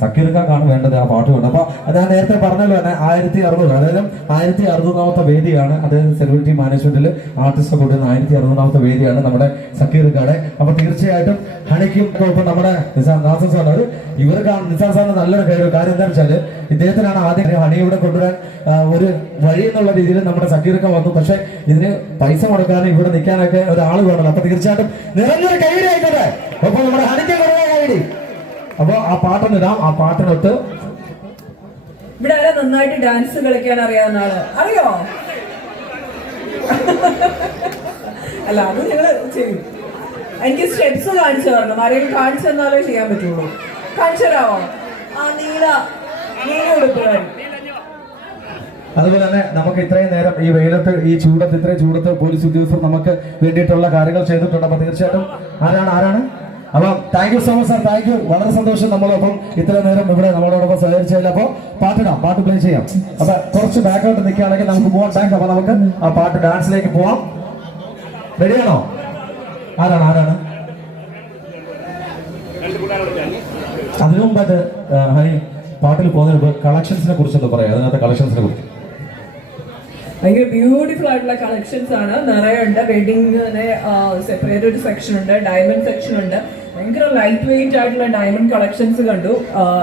സക്കീർക്കാണ് വേണ്ടത് ആ പാട്ട് കൊണ്ട് അപ്പൊ അത് ഞാൻ നേരത്തെ പറഞ്ഞല്ലോ തന്നെ ആയിരത്തി അറുപത് അതായത് ആയിരത്തി അറുപതാമത്തെ വേദിയാണ് അതായത് സെലിബ്രിറ്റി മാനേജ്മെന്റിൽ ആർട്ടിസ്റ്റ് കൊടുക്കുന്ന ആയിരത്തി അറുപതാമത്തെ വേദിയാണ് നമ്മുടെ സക്കീർക്കാടെ അപ്പൊ തീർച്ചയായിട്ടും ഹണിക്കും ഇപ്പൊ നമ്മുടെ നിസാർ നാസർ സാർ ഇവർക്ക് നിസാർ സാറിന് നല്ലൊരു കഴിവ് കാര്യം എന്താണെന്ന് വെച്ചാൽ ഇദ്ദേഹത്തിനാണ് ആദ്യം ഹണി ഇവിടെ കൊണ്ടുവരാൻ ഒരു വഴി എന്നുള്ള രീതിയിൽ നമ്മുടെ സക്കീർക്ക വന്നു. പക്ഷെ ഇതിന് പൈസ മുടക്കാനും ഇവിടെ നിൽക്കാനൊക്കെ ഒരാൾ വേണമല്ലോ അപ്പൊ തീർച്ചയായിട്ടും നിറഞ്ഞൊരു കൈഡി ആയിക്കോട്ടെ. അപ്പൊ നമ്മുടെ ഹണിക്ക് കുറേ കൈഡി അപ്പൊ ആ പാട്ടിനിടാം ആ പാട്ടിനൊത്ത് ഇവിടെ ആരാ നന്നായിട്ട് ഡാൻസ് കളിക്കാൻ അറിയാവുന്ന ആൾ? അറിയോ? അല്ല അത് നിങ്ങൾ ചെയ്യും. എനിക്ക് സ്റ്റെപ്സ് കാണിച്ചു തരണം. ആരെങ്കിലും കാണിച്ചു തന്നാലേ ചെയ്യാൻ പറ്റുള്ളൂ. കാണിച്ചു തരാമോ? ആ നീല. നീല ഉടുപ്പുകാരി അതുപോലെ തന്നെ നമുക്ക് ഇത്രയും നേരം ഈ വെയിലത്ത് ഈ ചൂടത്ത് ഇത്രയും ചൂടത്ത് പോലീസ് ഉദ്യോഗസ്ഥർ നമുക്ക് വേണ്ടിയിട്ടുള്ള കാര്യങ്ങൾ ചെയ്തിട്ടുണ്ട്. അപ്പൊ തീർച്ചയായിട്ടും ആരാണ് ആരാണ് thank you so much sir thank you വളരെ സന്തോഷം നമ്മളൊപ്പം ഇത്ര നേരം ഇവിടെ നമ്മളോടൊപ്പം സഹകരിച്ചതിൽ. അപ്പോൾ പാട്ടിടാം. പാട്ട് പ്ലേ ചെയ്യാം. അപ്പൊ കുറച്ച് ബാക്കോട്ട് നിൽക്കുകയാണെങ്കിൽ നമുക്ക് പോകാം ബാക്ക് അപ്പൊ നമുക്ക് ആ പാട്ട് ഡാൻസിലേക്ക് പോവാം. റെഡിയാണോ ആരാണ്? ആരാണ്? അതിനു മുമ്പായിട്ട് ഹൈ പാട്ടിൽ പോകുന്നതിന് കളക്ഷൻസിനെ കുറിച്ചൊന്ന് പറയാം. അതിനകത്ത് കളക്ഷൻസിനെ കുറിച്ച്. ഭയങ്കര ബ്യൂട്ടിഫുൾ ആയിട്ടുള്ള കളക്ഷൻസ് ആണ്. നിറയെ ഉണ്ട്. വെഡിങ്ങിന് സെപ്പറേറ്റ് ഒരു സെക്ഷൻ ഉണ്ട്. ഡയമണ്ട് സെക്ഷൻ ഉണ്ട്. ഭയങ്കര ലൈറ്റ് വെയിറ്റ് ആയിട്ടുള്ള ഡയമണ്ട് കളക്ഷൻസ് കണ്ടു.